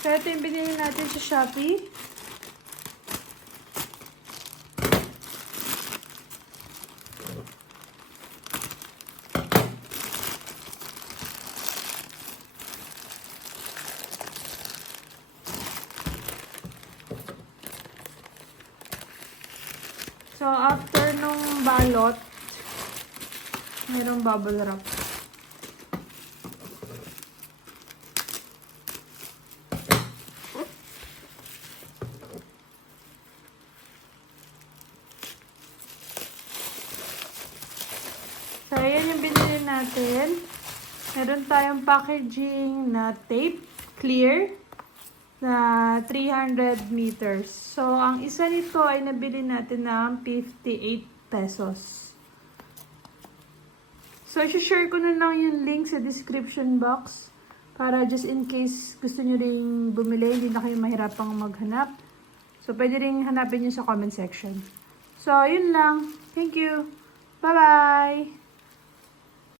So, ito yung binili natin sa Shopee. So, after nung balot, mayroong bubble wrap. So, ayan yung binili natin. Meron tayong packaging na tape, clear, na 300 meters. So, ang isa nito ay nabili natin ng 58 pesos. So, share ko na lang yung link sa description box para just in case gusto nyo ring bumili, hindi na kayo mahirapang maghanap. So, pwede ring hanapin nyo sa comment section. So, yun lang. Thank you. Bye-bye!